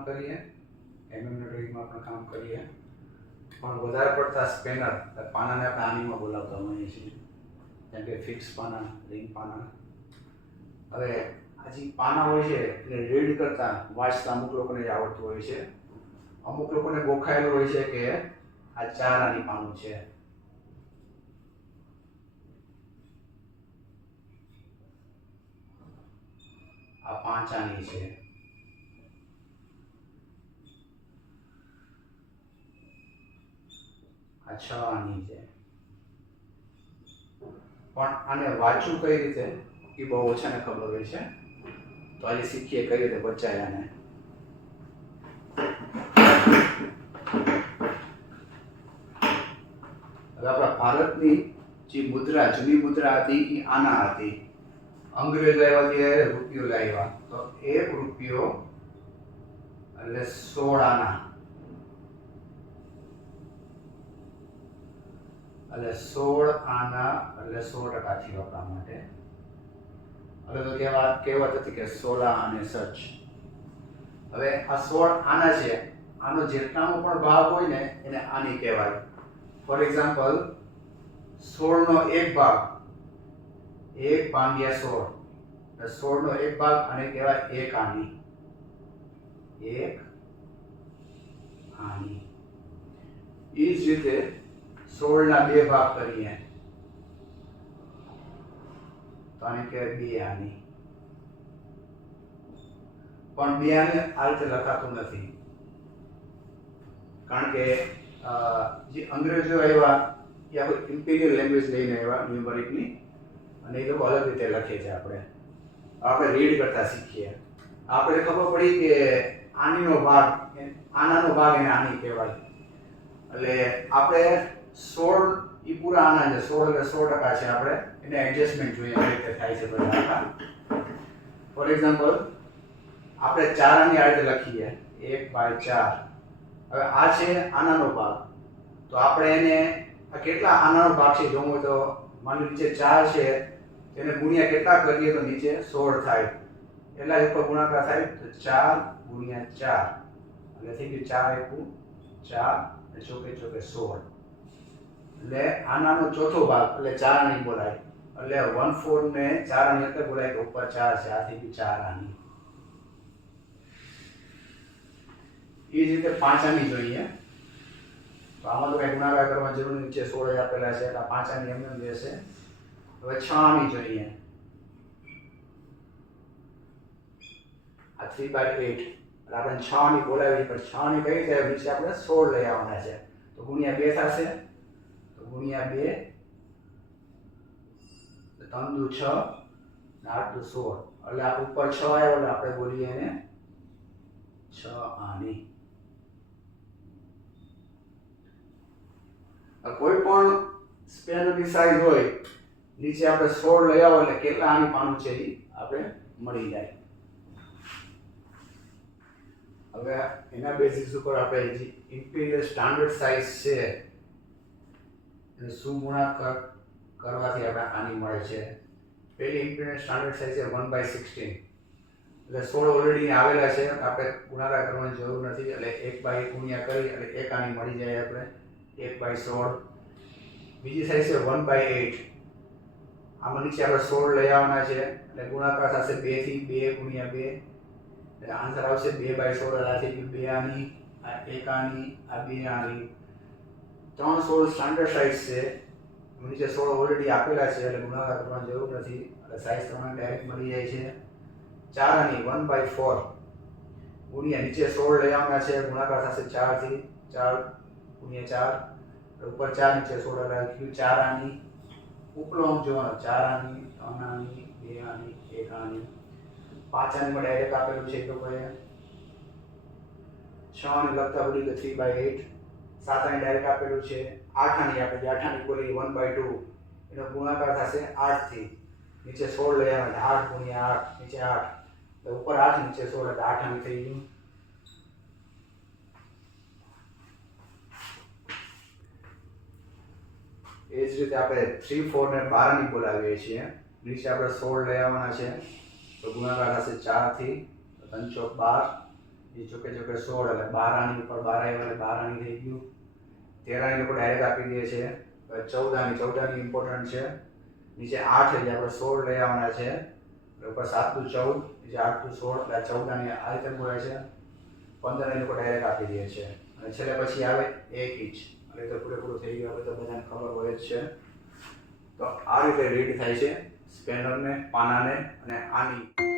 કામ કરીએ, એમ્બ્રોઇડરીમાં પણ કામ કરીએ, પણ વધારે પડતા સ્પેનર પાનાને આપણે આનીમાં બોલાવતા હોઈએ છીએ, જેમ કે ફિક્સ પાના, રિંગ પાના. હવે આ જે પાના હોય છે એટલે રીડ કરતા વાંચતા અમુક લોકોને જ આવડતું હોય છે, અમુક લોકોને ગોખાયેલું હોય છે કે આ 4 આની પાનું છે. આ 5 આની છે. આ 6 આની છે. પણ આને વાંચવું કઈ રીતે એ બહુ ઓછાને ખબર હોય છે, તો આજે શીખીએ કઈ રીતે વચાય આને. હવે આપણા ભારતની જે મુદ્રા, જૂની મુદ્રા હતી એ આના હતી. અંગ્રેજો આવ્યા ત્યારે રૂપિયો લાવ્યા, તો 1 રૂપિયો એટલે 16 આના, એટલે 16 આના એટલે 100% થયો આપણા માટે. હવે તો કહેવત હતી કે 16 આને સચ. હવે આ 16 આના છે, આનો જેટલાનો પણ ભાગ હોય ને એને આની કહેવાય. ફોર એક્ઝામ્પલ 16 નો 1 ભાગ 1 ભાગ્યા 16, 16 નો 1 ભાગ આને કહેવાય 1 આની. 1 આની. એ જ રીતે 16 ના 2 ભાગ કરીએ તો આને કહેવાય 2 આની. પણ 2 આને આ રીતે લખાતું નથી, કારણ કે જે અંગ્રેજો આવ્યા એ આપણે ઇમ્પિરિયલ લેંગ્વેજ લઈને આવ્યા ન્યુમરિકની, અને એ લોકો અલગ રીતે લખે છે. આપણે રીડ કરતા શીખીએ, આપણે ખબર પડી કે આનીનો ભાગ, આનાનો ભાગ એને આની કહેવાય. એટલે આપણે 16 એ પૂરા આના છે, 16 એટલે 100% છે. આપણે એને એડજસ્ટમેન્ટ જોઈએ આ રીતે થાય છે બધા. ફોર એક્ઝામ્પલ આપણે 4 આની આ રીતે લખીએ 1/4. હવે આ છે આનાનો ભાગ, તો આપણે એને આ કેટલા આનાનો ભાગ છે જોવું હોય તો માની નીચે 4 છે, એને ગુણ્યા કેટલા કરીએ તો નીચે 16 થાય. એટલા જ ઉપર ગુણાકાર થાય તો 4 × 4 એટલે થઈ ગયું 4 × 4 ચોકે ચોકે 16. એટલે આનાનો ચોથો ભાગ એટલે 4 આની બોલાય. એટલે 1/4 ને 4 આની એટલે બોલાય કે ઉપર 4 છે, આ થઈ ગયું 4 આની. એ જ રીતે 5 આની જોઈએ તો આમાં તો કઈ ગુણાકાર કરવાની જરૂર નથી, નીચે 16 આપેલા છે એટલે 5 આની એમ રહેશે. હવે 6 આની જોઈએ, આ 3/8 એટલે આપણે 6 આની બોલાવી, પણ 6 આની કઈ રીતે નીચે આપણે 16 લઈ આવવાના છે, તો ગુણ્યા 2 થશે, તો ગુણ્યા 2 3 દુ 6 8 દુ 16 એટલે આ ઉપર 6 આવ્યો એટલે આપણે બોલીએ એને 6 આની. કોઈ પણ સ્પેનરની સાઈઝ હોય, નીચે આપણે 16 લઈ આવો એટલે કેટલા આની પાનું છે એ આપણે મળી જાય. હવે એના બેસિસ ઉપર આપણે જે ઇમ્પિરિયલ સ્ટાન્ડર્ડ સાઈઝ છે એને શું ગુણાકાર કરવાથી આપણે આની મળે છે. પહેલી ઇમ્પિરિયલ સ્ટાન્ડર્ડ સાઈઝ છે 1/16, એટલે 16 ઓલરેડી આવેલા છે, આપણે ગુણાકાર કરવાની જરૂર નથી, એટલે 1/1 ગુણ્યા કરી એટલે 1 આની મળી જાય આપણે 1/16. બીજી સાઈઝ છે 1/8, આમાં નીચે આપણે 16 લઈ આવવાના છે એટલે ગુણાકાર થશે 2 થી 2 × 2 એટલે આન્સર આવશે 2/16. આ થઈ ગયું 2 આની, આ 1 આની, આ 2 આની. 3 16 સ્ટાન્ડર્ડ સાઈઝ છે, નીચે 16 ઓલરેડી આપેલા છે એટલે ગુણાકાર કરવાની જરૂર નથી, એટલે સાઈઝ તમને ડાયરેક્ટ મળી જાય છે. 4 આની 1/4 ગુણ્યા નીચે 16 લઈ આવવાના છે, ગુણાકાર થશે 4 થી 4 × 4 ઉપર 4 નીચે 16 લખ્યું 4 આની. ઉપલો અંક જોવાનો 4 આની, 3 આની, 2 આની, 1 આની. 5 આનીમાં ડાયરેક્ટ આપેલું છે તો કોઈ 6 આની લખતા ભૂલી ગયો 3/8. 7 આની ડાયરેક્ટ આપેલું છે. 8 આની આપણે 8 આની બોલી 1/2, એનો ગુણાકાર થશે 8 થી નીચે 16 લઈ આવે 8 × 8 નીચે 8 તો ઉપર 8 નીચે 16 એટલે 8 આની થઈ ગયું. એ જ રીતે આપણે 3 4 ને 12 ની બોલાવીએ છીએ, નીચે આપણે 16 લઈ આવવાના છે તો ગુણાકાર થશે 4 થી 3 × 12 એ ચોકે ચોકે 16 એટલે 12 આની ઉપર 12 આવ્યા એટલે 12 આની થઈ ગયું. 13 આની લોકો ડાયરેક્ટ આપી દે છે. હવે 14 આની ઇમ્પોર્ટન્ટ છે. નીચે 8 એટલે આપણે 16 લઈ આવવાના છે. ઉપર 7 દુ 14, નીચે 8 દુ 16 એટલે 14 આની આ રીતે બોલાય છે. 15 આની લોકો ડાયરેક્ટ આપી દે છે. અને છેલ્લે પછી આવે 1 ઇંચ. અને તો પૂરેપૂરું થઈ ગયું, આપણે તો બધાને ખબર હોય જ છે. તો આ રીતે રીડ થાય છે સ્પેનરને, પાનાને અને આની